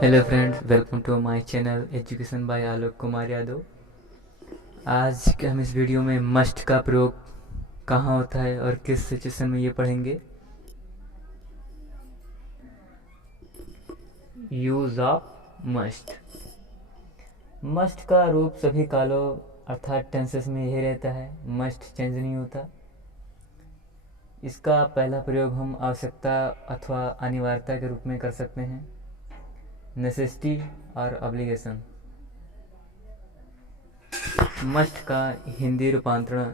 Hello friends, welcome to my channel education by Alok Kumar Yadav. आज के हम इस वीडियो में मस्ट का प्रयोग कहाँ होता है और किस सिचुएशन में ये पढ़ेंगे। Use of must. मस्ट का रूप सभी कालों अर्थात टेंसेस में यही रहता है, मस्ट चेंज नहीं होता। इसका पहला प्रयोग हम आवश्यकता अथवा अनिवार्यता के रूप में कर सकते हैं, नेसेसिटी और ऑब्लिगेशन। मस्ट का हिंदी रूपांतरण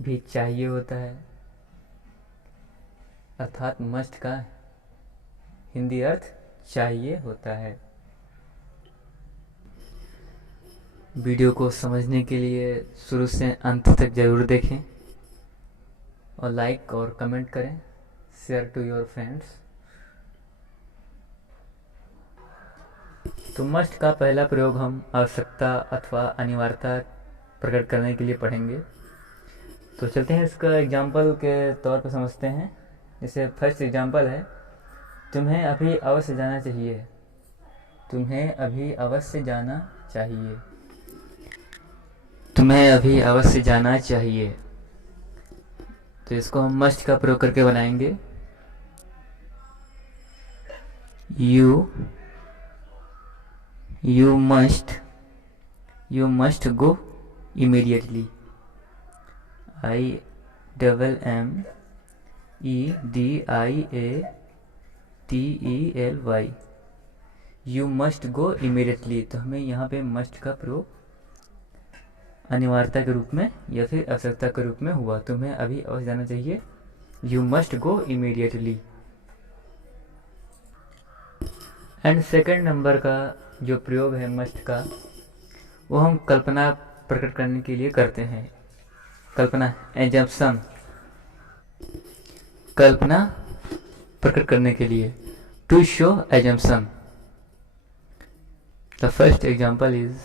भी चाहिए होता है, अर्थात मस्ट का हिंदी अर्थ चाहिए होता है। वीडियो को समझने के लिए शुरू से अंत तक जरूर देखें और लाइक और कमेंट करें, शेयर टू योर फ्रेंड्स। तो मस्ट का पहला प्रयोग हम आवश्यकता अथवा अनिवार्यता प्रकट करने के लिए पढ़ेंगे। तो चलते हैं, इसका एग्जाम्पल के तौर पर समझते हैं। जैसे फर्स्ट एग्जाम्पल है, तुम्हें अभी अवश्य जाना चाहिए। तुम्हें अभी अवश्य जाना चाहिए। तुम्हें अभी अवश्य जाना चाहिए। तो इसको हम मस्ट का प्रयोग करके बनाएंगे। You must go immediately. IMMEDIATELY. You must go immediately। तो हमें यहाँ पे मस्ट का प्रयोग अनिवार्यता के रूप में या फिर आवश्यकता के रूप में हुआ। तुम्हें अभी अवश्य जाना चाहिए। You must go immediately। And second number का जो प्रयोग है मस्ट का, वो हम कल्पना प्रकट करने के लिए करते हैं। कल्पना, एजम्पशन, कल्पना प्रकट करने के लिए, to show assumption. The first example is,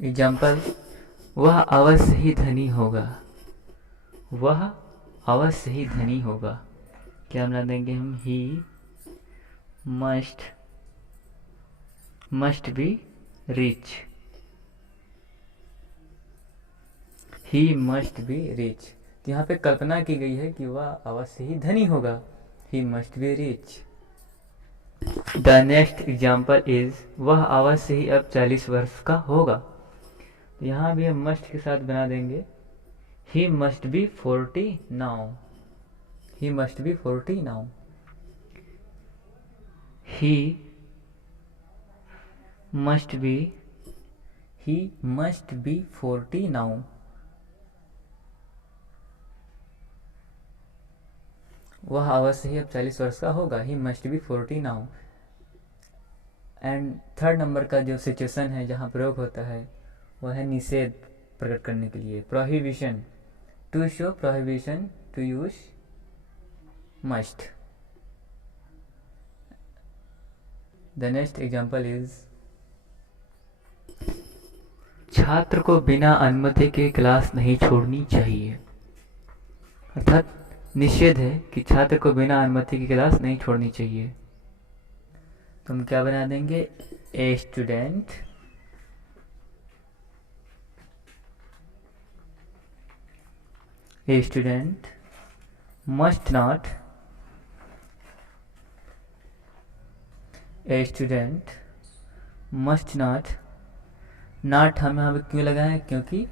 example, वह अवश्य ही धनी होगा। वह अवश्य ही धनी होगा। क्या बना देंगे हम, he must be rich. He must be rich. तो यहाँ पे कल्पना की गई है कि वह अवश्य ही धनी होगा। He must be rich. The next example is, वह अवश्य ही अब 40 वर्ष का होगा। तो यहाँ भी हम मस्ट के साथ बना देंगे, he must be 40 now. He must be 40 now. He must be 40 now. वह अवश्य ही अब 40 वर्ष का होगा। He must be 40 now. And third number का जो सिचुएशन है जहाँ प्रयोग होता है, वह है निषेध प्रकट करने के लिए, prohibition. To show prohibition, to use must. The next example is, छात्र को बिना अनुमति के क्लास नहीं छोड़नी चाहिए। अर्थात निषेध है कि छात्र को बिना अनुमति की क्लास नहीं छोड़नी चाहिए। तो हम क्या बना देंगे, a student must not, a student must not, not हम यहाँ पे क्यों लगाए हैं, क्योंकि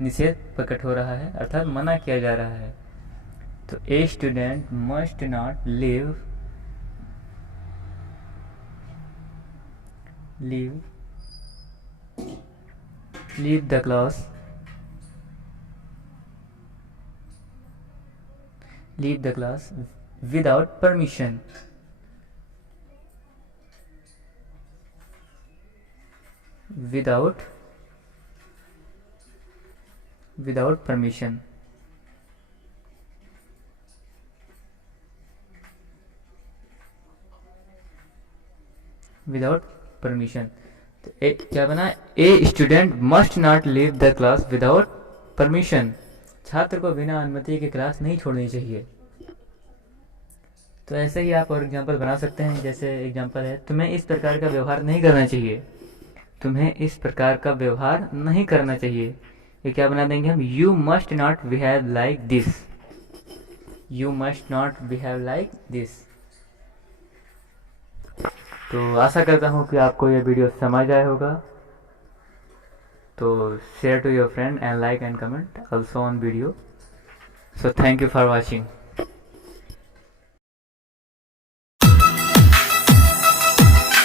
निषेध प्रकट हो रहा है, अर्थात मना किया जा रहा है। तो a student must not leave the class, leave the class without permission. Without permission. Without permission। तो क्या बना, a student must not leave the class without permission. छात्र को बिना अनुमति की क्लास नहीं छोड़नी चाहिए। तो ऐसे ही आप और एग्जाम्पल बना सकते हैं। जैसे एग्जाम्पल है, तुम्हें इस प्रकार का व्यवहार नहीं करना चाहिए, तुम्हें इस प्रकार का व्यवहार नहीं करना चाहिए। ये क्या बना देंगे हम, you must not behave like this, you must not behave like this. तो आशा करता हूँ कि आपको ये वीडियो समझ आया होगा। तो share to your friend and like and comment also on video. So thank you for watching.